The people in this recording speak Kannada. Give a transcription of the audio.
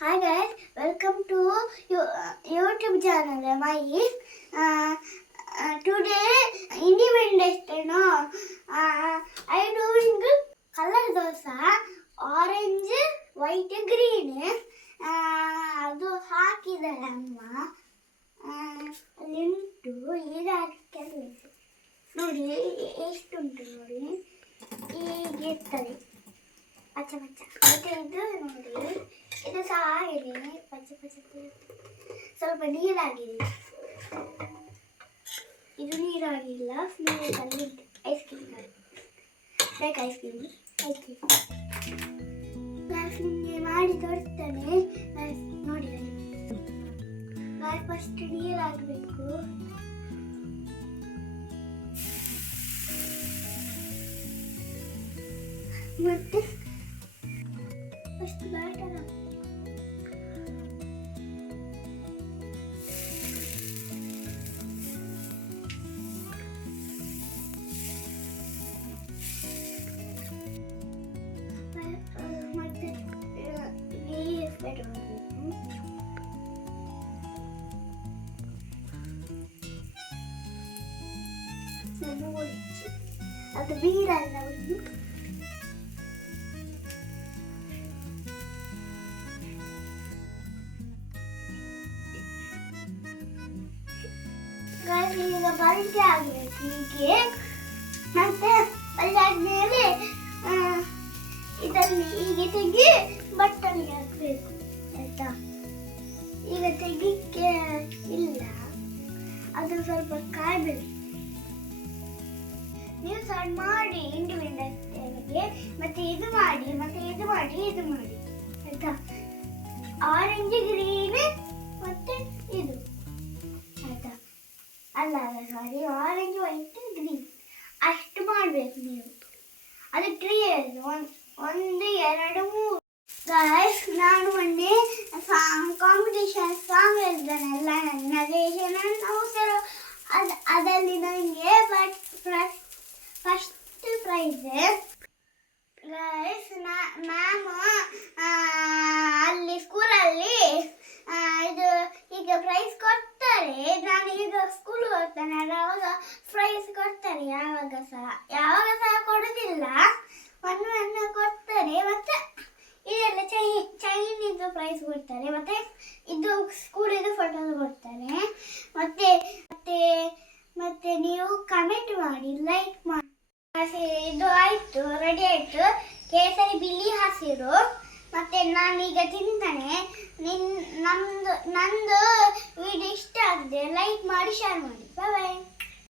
Hi guys, welcome to YouTube channel. Today Independence Day. No, I doing color dosa, orange, white, green. ಅದು ಹಾಕಿದ್ದಾರೆ ಅಮ್ಮ. ಅಲ್ಲಿಂಟು ಈಗ ಹಾಕಿ ನೋಡಿ ಎಷ್ಟುಂಟು ನೋಡಿ ಹೀಗೆ ಇರ್ತದೆ. ಪಚ್ಚ ಪಚ್ಚ ಮತ್ತೆ ಇದು ನೋಡಿ ಇದು ಸಹ ಆಗಿದೆ ಪಚ್ಚ ಪಚ್ಚ ಸ್ವಲ್ಪ ನೀರಾಗಿದೆ. ಇದು ನೀರಾಗಿಲ್ಲ ಕಲ್ಲಿ ಐಸ್ ಕ್ರೀಮ್ ಬೇಕು ಐಸ್ ಕ್ರೀಮ್ ನಿಮಗೆ ಮಾಡಿ ತೋರಿಸ್ತಾನೆ ನೋಡಿ. ಫಸ್ಟ್ ನೀರಾಗಬೇಕು. ಮತ್ತೆ ಫಸ್ಟ್ ಬ್ಯಾಟರ್ ಮತ್ತೆ ಅದು ಬೀರಲ್ಲ ಒಂದು ಈಗ ಬಲ್ಟಿ ಆಗಬೇಕು ಹೀಗೆ. ಮತ್ತೆ ಅಲ್ಲಾದ್ಮೇಲೆ ಇದರಲ್ಲಿ ಹೀಗೆ ತೆಗಿ ಬಟ್ಟಲಿಗೆ ಹಾಕಬೇಕು ಆಯ್ತಾ. ಈಗ ತೆಗಿಕ್ಕೆ ಇಲ್ಲ, ಅದು ಸ್ವಲ್ಪ ಕಾಯಬೇಕು. ನೀವು ಸಣ್ಣ ಮಾಡಿ ಇಂಡಿಪೆಂಡೆನ್ಸ್ ಡೇಗೆ ಮತ್ತೆ ಇದು ಮಾಡಿ ಮತ್ತೆ ಇದು ಮಾಡಿ ಇದು ಮಾಡಿ ಆಯ್ತಾ. ಆರೆಂಜ್ ಗ್ರೀನ್ ಮತ್ತೆ ಇದು ಆಯ್ತಾ. ಅಲ್ಲ ಸಾರಿ, ಆರೆಂಜ್ ವೈಟ್ ಗ್ರೀನ್ ಅಷ್ಟು ಮಾಡಬೇಕು ನೀವು. ಅದು ಟ್ರೀ ಒಂದು ಎರಡು ಮೂರು. ಗಾಯ್ಸ್, ನಾನು ಮೊನ್ನೆ ಕಾಂಪಿಟೇಷನ್ ಸಾಂಗ್ ಹೇಳಿದ್ದಾನೆಲ್ಲ ನನ್ನ ದೇಶ ನನ್ನ ಅವಸರ ಅದರಲ್ಲಿ ನನಗೆ ಫಸ್ಟ್ ಪ್ರೈಸ್. ಗಾಯ್ಸ್, ಮ್ಯಾಮ್ ಅಲ್ಲಿ ಸ್ಕೂಲಲ್ಲಿ ಇದು ಈಗ ಪ್ರೈಸ್ ಕೊಡ್ತಾರೆ. ನಾನು ಈಗ ಸ್ಕೂಲ್ ಹೋಗ್ತಾನೆ ಅವಾಗ ಪ್ರೈಸ್ ಕೊಡ್ತಾರೆ. ಯಾವಾಗ ಸಹ ಕೊಡೋದಿಲ್ಲ, ಒಂದು ಕೊಡ್ತಾರೆ. ಮತ್ತೆ ಇದೆಲ್ಲ ಚೈನೀಸ್ ಪ್ರೈಸ್ ಕೊಡ್ತಾರೆ. ಮತ್ತೆ ಇದು ಸ್ಕೂಲಿದು ಫೋಟೋ ಕೊಡ್ತಾರೆ. ಮತ್ತೆ ಮತ್ತೆ ಮತ್ತೆ ನೀವು ಕಮೆಂಟ್ ಮಾಡಿ, ಲೈಕ್ ಮಾಡಿ. ಇದು ಆಯ್ತು, ರೆಡಿ ಆಯ್ತು. ಕೇಸರಿ ಬಿಳಿ ಹಸಿರು. ಮತ್ತೆ ನಾನೀಗ ತಿಂತಾನೆ. ನಂದು ವಿಡಿಯೋ ಇಷ್ಟ ಆಗಿದೆ, ಲೈಕ್ ಮಾಡಿ, ಶೇರ್ ಮಾಡಿ. ಬಾಯ್ ಬಾಯ್.